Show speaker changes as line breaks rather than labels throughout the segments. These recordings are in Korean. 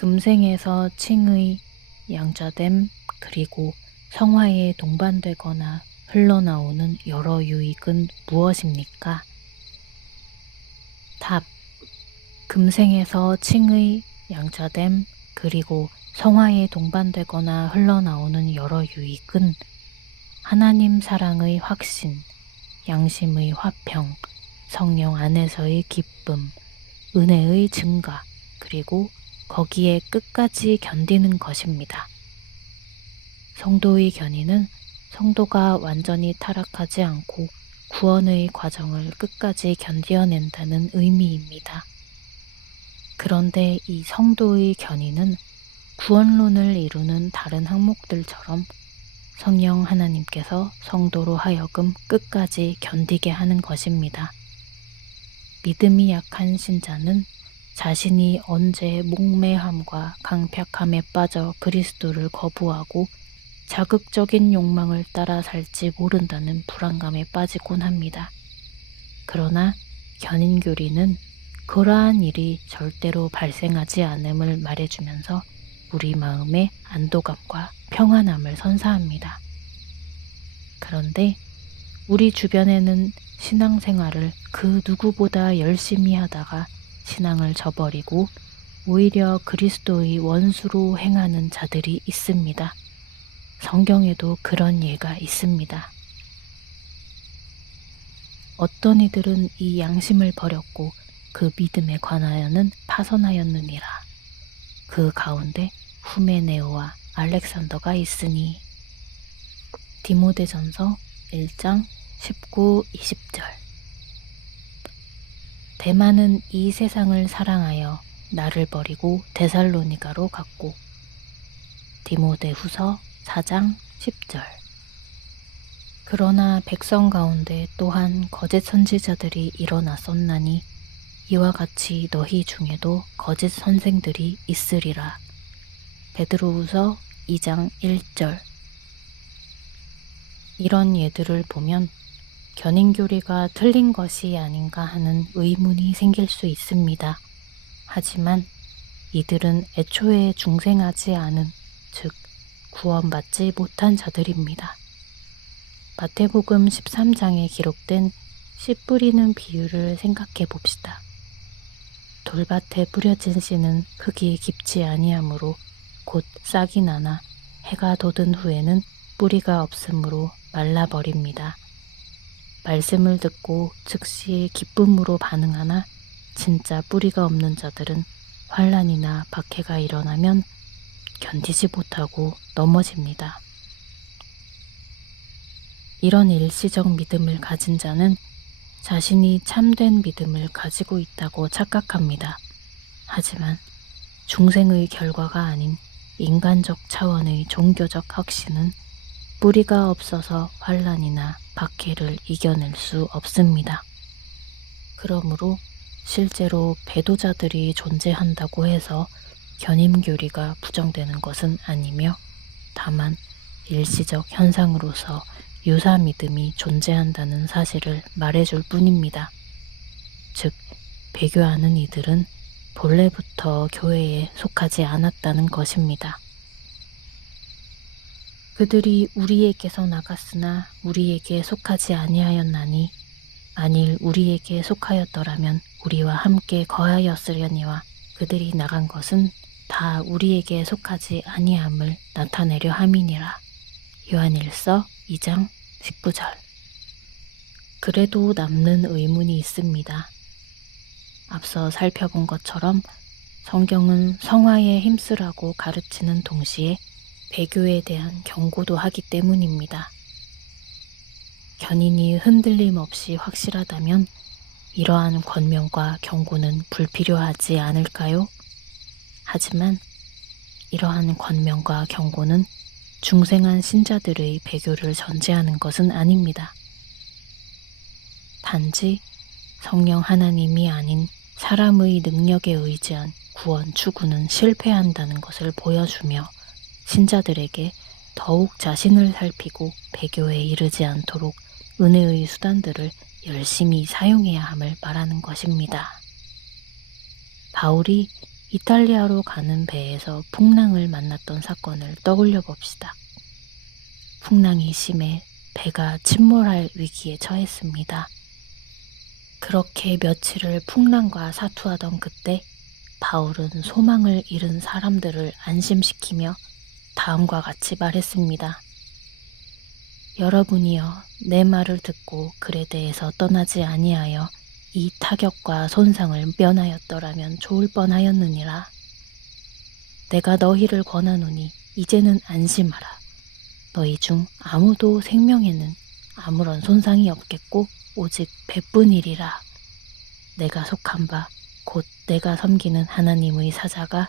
36문 금생에서 칭의 양자됨 그리고 성화에 동반되거나 흘러나오는 여러 유익은 무엇입니까? 답. 금생에서 칭의 양자됨 그리고 성화에 동반되거나 흘러나오는 여러 유익은 하나님 사랑의 확신, 양심의 화평, 성령 안에서의 기쁨, 은혜의 증가, 그리고 거기에 끝까지 견디는 것입니다. 성도의 견인은 성도가 완전히 타락하지 않고 구원의 과정을 끝까지 견뎌낸다는 의미입니다. 그런데 이 성도의 견인은 구원론을 이루는 다른 항목들처럼 성령 하나님께서 성도로 하여금 끝까지 견디게 하는 것입니다. 믿음이 약한 신자는 자신이 언제 목매함과 강팍함에 빠져 그리스도를 거부하고 자극적인 욕망을 따라 살지 모른다는 불안감에 빠지곤 합니다. 그러나 견인교리는 그러한 일이 절대로 발생하지 않음을 말해주면서 우리 마음의 안도감과 평안함을 선사합니다. 그런데 우리 주변에는 신앙생활을 그 누구보다 열심히 하다가 신앙을 저버리고 오히려 그리스도의 원수로 행하는 자들이 있습니다. 성경에도 그런 예가 있습니다. 어떤 이들은 이 양심을 버렸고 그 믿음에 관하여는 파선하였느니라. 그 가운데 후메네오와 알렉산더가 있으니 디모데전서 1장 19, 20절 대만은 이 세상을 사랑하여 나를 버리고 데살로니가로 갔고 디모데 후서 4장 10절 그러나 백성 가운데 또한 거짓 선지자들이 일어났었나니 이와 같이 너희 중에도 거짓 선생들이 있으리라. 베드로후서 2장 1절 이런 예들을 보면 견인교리가 틀린 것이 아닌가 하는 의문이 생길 수 있습니다. 하지만 이들은 애초에 중생하지 않은, 즉, 구원받지 못한 자들입니다. 마태복음 13장에 기록된 씨 뿌리는 비유를 생각해 봅시다. 돌밭에 뿌려진 씨는 흙이 깊지 아니하므로 곧 싹이 나나 해가 돋은 후에는 뿌리가 없으므로 말라버립니다. 말씀을 듣고 즉시 기쁨으로 반응하나 진짜 뿌리가 없는 자들은 환란이나 박해가 일어나면 견디지 못하고 넘어집니다. 이런 일시적 믿음을 가진 자는 자신이 참된 믿음을 가지고 있다고 착각합니다. 하지만 중생의 결과가 아닌 인간적 차원의 종교적 확신은 뿌리가 없어서 환란이나 박해를 이겨낼 수 없습니다. 그러므로 실제로 배도자들이 존재한다고 해서 견임교리가 부정되는 것은 아니며 다만 일시적 현상으로서 유사 믿음이 존재한다는 사실을 말해줄 뿐입니다. 즉, 배교하는 이들은 본래부터 교회에 속하지 않았다는 것입니다. 그들이 우리에게서 나갔으나 우리에게 속하지 아니하였나니 만일 우리에게 속하였더라면 우리와 함께 거하였으려니와 그들이 나간 것은 다 우리에게 속하지 아니함을 나타내려 함이니라. 요한일서 2장 19절 그래도 남는 의문이 있습니다. 앞서 살펴본 것처럼 성경은 성화에 힘쓰라고 가르치는 동시에 배교에 대한 경고도 하기 때문입니다. 견인이 흔들림 없이 확실하다면 이러한 권면과 경고는 불필요하지 않을까요? 하지만 이러한 권면과 경고는 중생한 신자들의 배교를 전제하는 것은 아닙니다. 단지 성령 하나님이 아닌 사람의 능력에 의지한 구원 추구는 실패한다는 것을 보여주며 신자들에게 더욱 자신을 살피고 배교에 이르지 않도록 은혜의 수단들을 열심히 사용해야 함을 말하는 것입니다. 바울이 이탈리아로 가는 배에서 풍랑을 만났던 사건을 떠올려 봅시다. 풍랑이 심해 배가 침몰할 위기에 처했습니다. 그렇게 며칠을 풍랑과 사투하던 그때 바울은 소망을 잃은 사람들을 안심시키며 다음과 같이 말했습니다. 여러분이여 내 말을 듣고 글에 대해서 떠나지 아니하여 이 타격과 손상을 면하였더라면 좋을 뻔하였느니라. 내가 너희를 권하노니 이제는 안심하라. 너희 중 아무도 생명에는 아무런 손상이 없겠고 오직 배뿐이리라. 내가 속한 바 곧 내가 섬기는 하나님의 사자가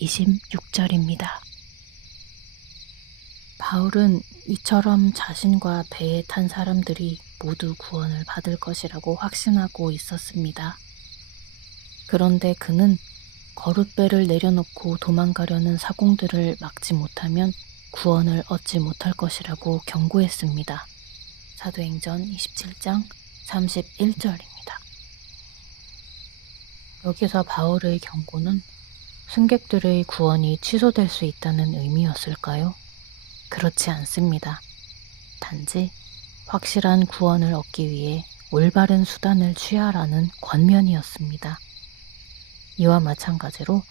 26절입니다. 바울은 이처럼 자신과 배에 탄 사람들이 모두 구원을 받을 것이라고 확신하고 있었습니다. 그런데 그는 거룻배를 내려놓고 도망가려는 사공들을 막지 못하면 구원을 얻지 못할 것이라고 경고했습니다. 사도행전 27장 31절입니다. 여기서 바울의 경고는 승객들의 구원이 취소될 수 있다는 의미였을까요? 그렇지 않습니다. 단지 확실한 구원을 얻기 위해 올바른 수단을 취하라는 권면이었습니다. 이와 마찬가지로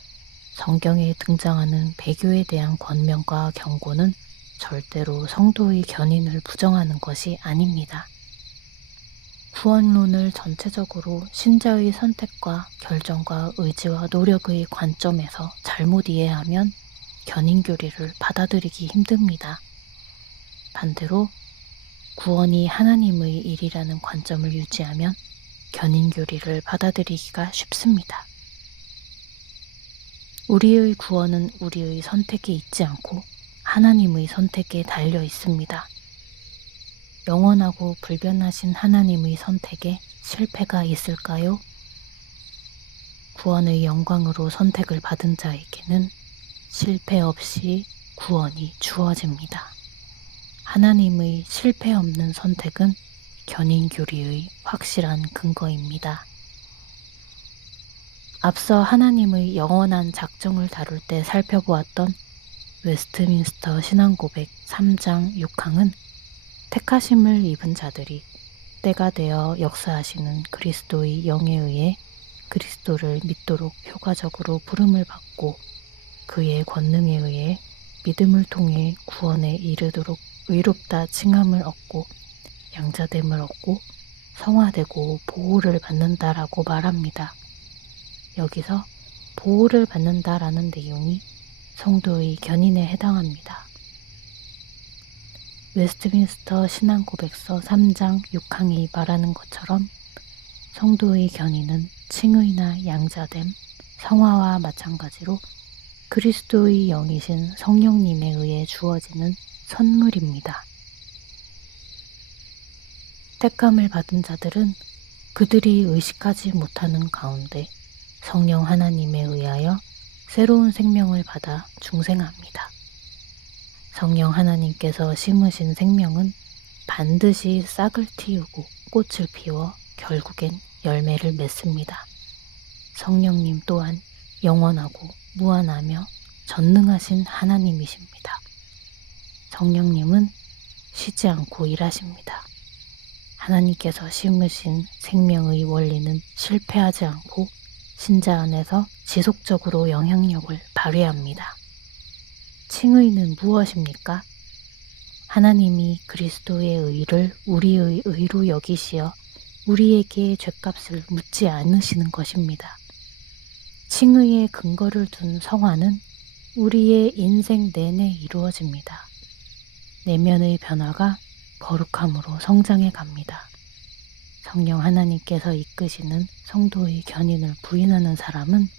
성경에 등장하는 배교에 대한 권면과 경고는 절대로 성도의 견인을 부정하는 것이 아닙니다. 구원론을 전체적으로 신자의 선택과 결정과 의지와 노력의 관점에서 잘못 이해하면 견인교리를 받아들이기 힘듭니다. 반대로 구원이 하나님의 일이라는 관점을 유지하면 견인교리를 받아들이기가 쉽습니다. 우리의 구원은 우리의 선택에 있지 않고 하나님의 선택에 달려 있습니다. 영원하고 불변하신 하나님의 선택에 실패가 있을까요? 구원의 영광으로 선택을 받은 자에게는 실패 없이 구원이 주어집니다. 하나님의 실패 없는 선택은 견인교리의 확실한 근거입니다. 앞서 하나님의 영원한 작정을 다룰 때 살펴보았던 웨스트민스터 신앙고백 3장 6항은 택하심을 입은 자들이 때가 되어 역사하시는 그리스도의 영에 의해 그리스도를 믿도록 효과적으로 부름을 받고 그의 권능에 의해 믿음을 통해 구원에 이르도록 의롭다 칭함을 얻고 양자됨을 얻고 성화되고 보호를 받는다라고 말합니다. 여기서 보호를 받는다라는 내용이 성도의 견인에 해당합니다. 웨스트민스터 신앙고백서 3장 6항이 말하는 것처럼 성도의 견인은 칭의나 양자됨, 성화와 마찬가지로 그리스도의 영이신 성령님에 의해 주어지는 선물입니다. 택감을 받은 자들은 그들이 의식하지 못하는 가운데 성령 하나님에 의하여 새로운 생명을 받아 중생합니다. 성령 하나님께서 심으신 생명은 반드시 싹을 틔우고 꽃을 피워 결국엔 열매를 맺습니다. 성령님 또한 영원하고 무한하며 전능하신 하나님이십니다. 성령님은 쉬지 않고 일하십니다. 하나님께서 심으신 생명의 원리는 실패하지 않고 신자 안에서 지속적으로 영향력을 발휘합니다. 칭의는 무엇입니까? 하나님이 그리스도의 의를 우리의 의로 여기시어 우리에게 죄값을 묻지 않으시는 것입니다. 칭의의 근거를 둔 성화는 우리의 인생 내내 이루어집니다. 내면의 변화가 거룩함으로 성장해 갑니다. 성령 하나님께서 이끄시는 성도의 견인을 부인하는 사람은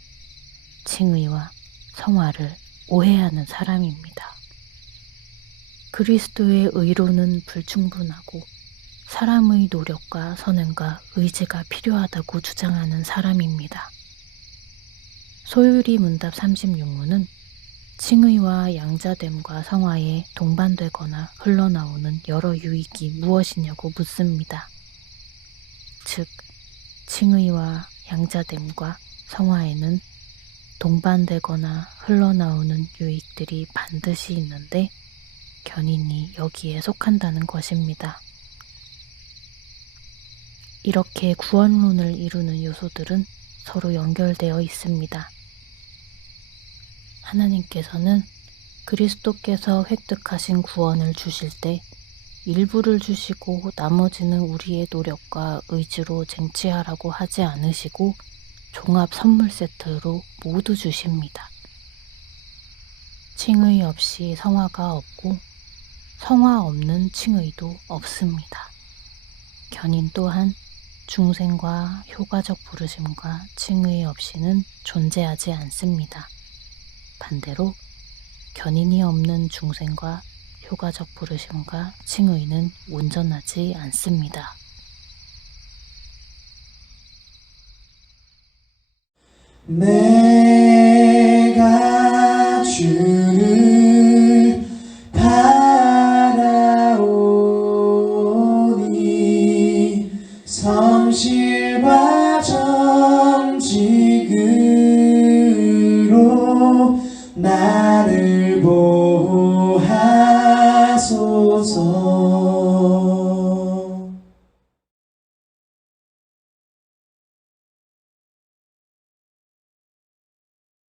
칭의와 성화를 오해하는 사람입니다. 그리스도의 의로는 불충분하고 사람의 노력과 선행과 의지가 필요하다고 주장하는 사람입니다. 소율이 문답 36문은 칭의와 양자됨과 성화에 동반되거나 흘러나오는 여러 유익이 무엇이냐고 묻습니다. 즉, 칭의와 양자됨과 성화에는 동반되거나 흘러나오는 유익들이 반드시 있는데 견인이 여기에 속한다는 것입니다. 이렇게 구원론을 이루는 요소들은 서로 연결되어 있습니다. 하나님께서는 그리스도께서 획득하신 구원을 주실 때 일부를 주시고 나머지는 우리의 노력과 의지로 쟁취하라고 하지 않으시고 종합 선물 세트로 모두 주십니다. 칭의 없이 성화가 없고 성화 없는 칭의도 없습니다. 견인 또한 중생과 효과적 부르심과 칭의 없이는 존재하지 않습니다. 반대로 견인이 없는 중생과 효과적 부르심과 칭의는 온전하지 않습니다.
내가 주를 바라오니 성실과 정직으로 나를 보호하소서